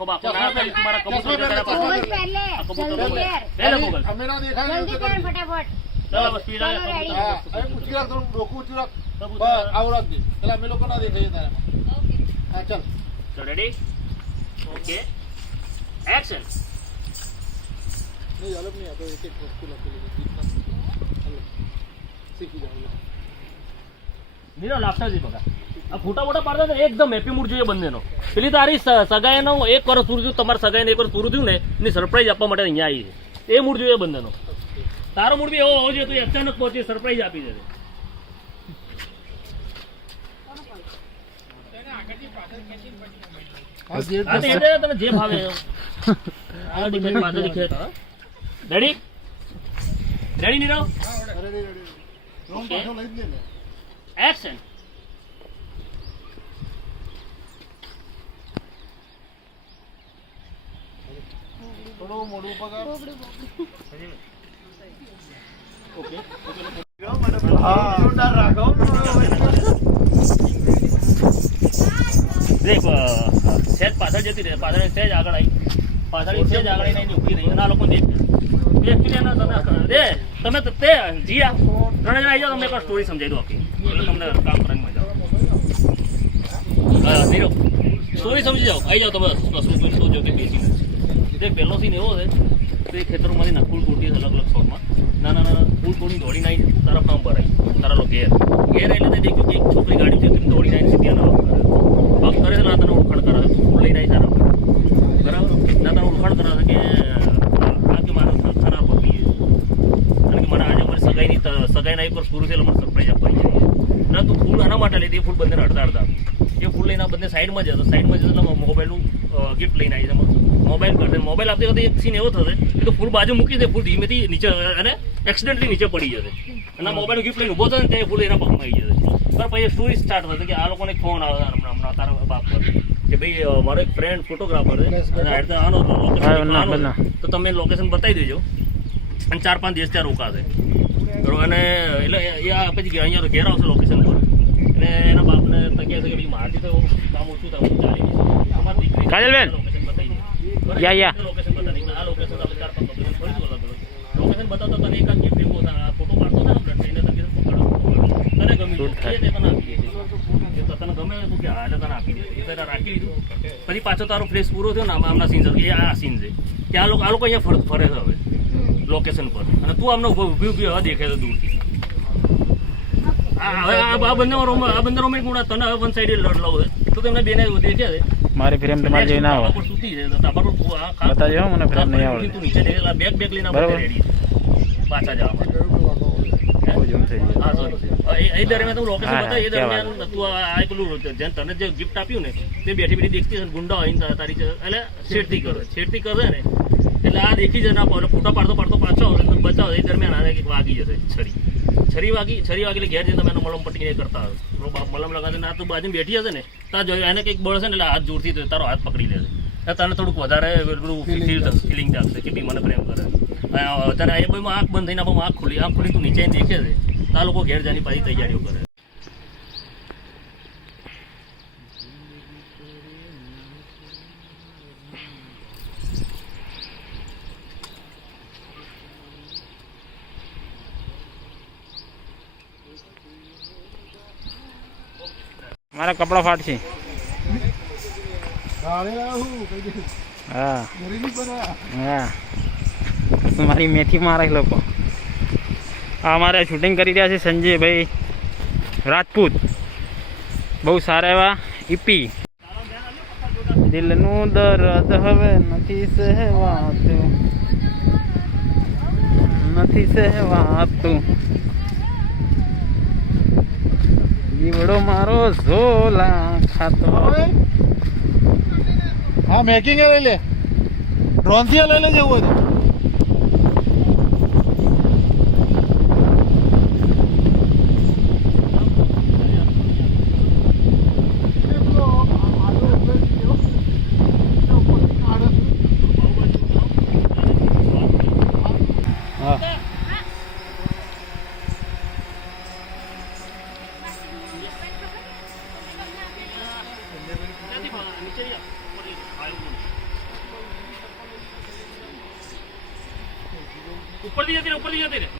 આખો બાકો ના કરી તમારા કબૂતર જરા પાછો પહેલે ગોગલ અમે ના દેખાય જલ્દી કર ફટાફટ ચાલો બસ સ્પીડ આવે અરે ઊંચી રાખ થોડું ડોકું ઊંચું રાખ બસ આવું રાખજે પેલા અમે લોકો ના દેખાય તારે હા ચાલ So ready? Okay. Action. નહીં અલગ નહીં આ તો એક એક વસ્તુ લખેલી છે શીખી જાવ નીરો લાફટાજી બગા આ ફોટા મોટા પાડતા હતા એકદમ હેપી મૂડ જોઈએ બંનેનો પેલી તારી સગાઈનો 1 વર્ષ પૂરું થયું તમારા સગાઈને 1 વર્ષ પૂરું થયું ને એની સરપ્રાઈઝ આપવા માટે અહીંયા આવી છે એ મૂડ જોઈએ બંનેનો તારો મૂડ બી એવો હોવો જોઈએ તું અચાનક પહોંચી સરપ્રાઈઝ આપી દે હા તો એ તને જે ભાવે આગળ ડિપેન્ડ પાછળથી ખેત રેડી રેડી નીરવ રેડી રોમ પાછો લઈ જ લે એક્શન થોડો મોડું પગાર ઓકે હા જોરદાર રાખો દેખ સેજ પાછળ જતી રહે પાછળ સેજ આગળ આવી પાછળ સેજ આગળ આવીને ઊભી રહી અને આ લોકો દેખ એકચ્યુઅલી એના તમે તમે તો તે જીયા 3 જણા આવી જાઓ તમને એક સ્ટોરી સમજાવી દો આખી એટલે તમને કામ કરવાની મજા આવે નીરો સ્ટોરી સમજી જાઓ આવી જાઓ તમે શું જો કે બેસી દેખ પહેલો સીન એવો છે તો એ ખેતરોમાંથી ના ફૂલ તોડી અલગ અલગ શોટમાં નાના નાના ફૂલ તોડી દોડીને આવી તારા ફાર્મ પર આવી તારા લોકો ઘેર એટલે દેખ્યું કે એક છોકરી ગાડી છે તેમ દોડીને આવીને સીધી એના પગ કરે છે ના તને ઓળખાણ કરાવે તું ફૂલ લઈને આવી તારા બરાબર ના તને ઓળખાણ કરાવે કે આ કે મારા ખરાબ પગી છે કારણ કે મને આજે મારી સગાઈના 1 વર્ષ પૂરું છે એટલે મને સરપ્રાઈઝ આપવાની છે ના તું ફૂલ આના માટે લીધી એ ફૂલ બંને અડધા અડધા એ ફૂલ લઈને બંને સાઈડમાં જતો સાઈડમાં જતો એટલે મોબાઈલનું ગિફ્ટ લઈને આવી છે મોબાઈલ કરશે મોબાઈલ આપતી વખતે એક સીન એવો થશે કે તો ફૂલ બાજુ મૂકી દે ફૂલ ધીમેથી નીચે અને એક્સિડન્ટલી નીચે પડી જશે અને મોબાઈલ ગિફ્ટ લઈને ઊભો થશે ને ત્યાં ફૂલ એના પગમાં આવી જશે પણ પછી સ્ટોરી સ્ટાર્ટ થશે કે આ લોકોને ફોન આવે હમણાં તારા બાપ પર કે ભાઈ મારો એક ફ્રેન્ડ ફોટોગ્રાફર છે અને આનો તો તમે લોકેશન બતાવી દેજો અને 4-5 દિવસ ત્યાં રોકાશે બરોબર અને એટલે એ પછી અહીંયા ઘેર આવશે લોકેશન પર અને એના બાપને કહે છે કે ભાઈ મારથી તો કામ ઓછું થયું ચાલી અમારી દીકરી કાજલબેન લોકેશન બતાવી દે લોકેશન બતાવી આ લોકેશન આપણે 4-5 લોકેશન ફરીશું અલગ અલગ લોકેશન બતાવતો તને એક ગિફ્ટ એવો ફોટો પાડતો ને બ્લડ થઈને તને પકડો તને ગમ્યું એ તને આપી દે તને ગમે તું કે હાલે તને આપી દે એ તને રાખી લીધું પછી પાછો તારો ફ્લેશ પૂરો થયો ને આમના સીન છે એ આ સીન છે કે આ લોકો અહીંયા ફરે છે હવે લોકેશન પર અને તું આમને ઊભી હવે દેખાય છે દૂરથી આ બંને રોમેન્ટ ગુણા તને હવે વન સાઈડ લડ લઉં છે તો તેમને બેને દેખે છે મારી ફ્રેમ તમારે જોઈ ના આવે સૂતી છે તાપર બતાજો મને ફ્રેમ નહીં આવડે તું નીચે દેખેલા બેગ લઈને રેડી પાછા જવા માટે બહુ જૂમ થઈ ગયું હા સોરી એ દરમિયાન તું લોકેશન બતાવી એ દરમિયાન તું આ પેલું તને જે ગિફ્ટ આપ્યું ને તે બેઠી દેખતી છે ગુંડા હોય તારી એટલે છેડતી કરે ને એટલે આ દેખી જશે ફોટા પાડતો પાછો આવશે બચાવ એ દરમિયાન આને વાગી જશે છરી વાગી એટલે ઘેર જઈને તમે એનો મલમ પટ્ટી કરતા હોય મલમ લગાવે ને આ તું બાજુ બેઠી હશે ને ત્યાં જોયું એને કંઈક બળશે ને એટલે હાથ જોરથી તારો હાથ પકડી લેશે તને થોડુંક વધારે પેલું ફિલિંગ જાગશે કે ભાઈ મને પ્રેમ કરે તને એ ભાઈ આંખ બંધ થઈને આંખ ખુલી તું નીચે દેખે છે આ લોકો ઘેર જવાની પાછી તૈયારીઓ કરે મારા કપડા ફાટશે હા હા મારી મેથી મારે લોકો આ અમારે શૂટિંગ કરી રહ્યા છે સંજયભાઈ રાજપૂત બહુ સારા એવા ઈપી દિલનું દર્દ હવે નથી સહેવાતું જીવડો મારો ઝોલા ખાતો હા મેકિંગ લઈ લે ડ્રોન થી લઈ લે જેવું હોય ઉપરથી જતી રહે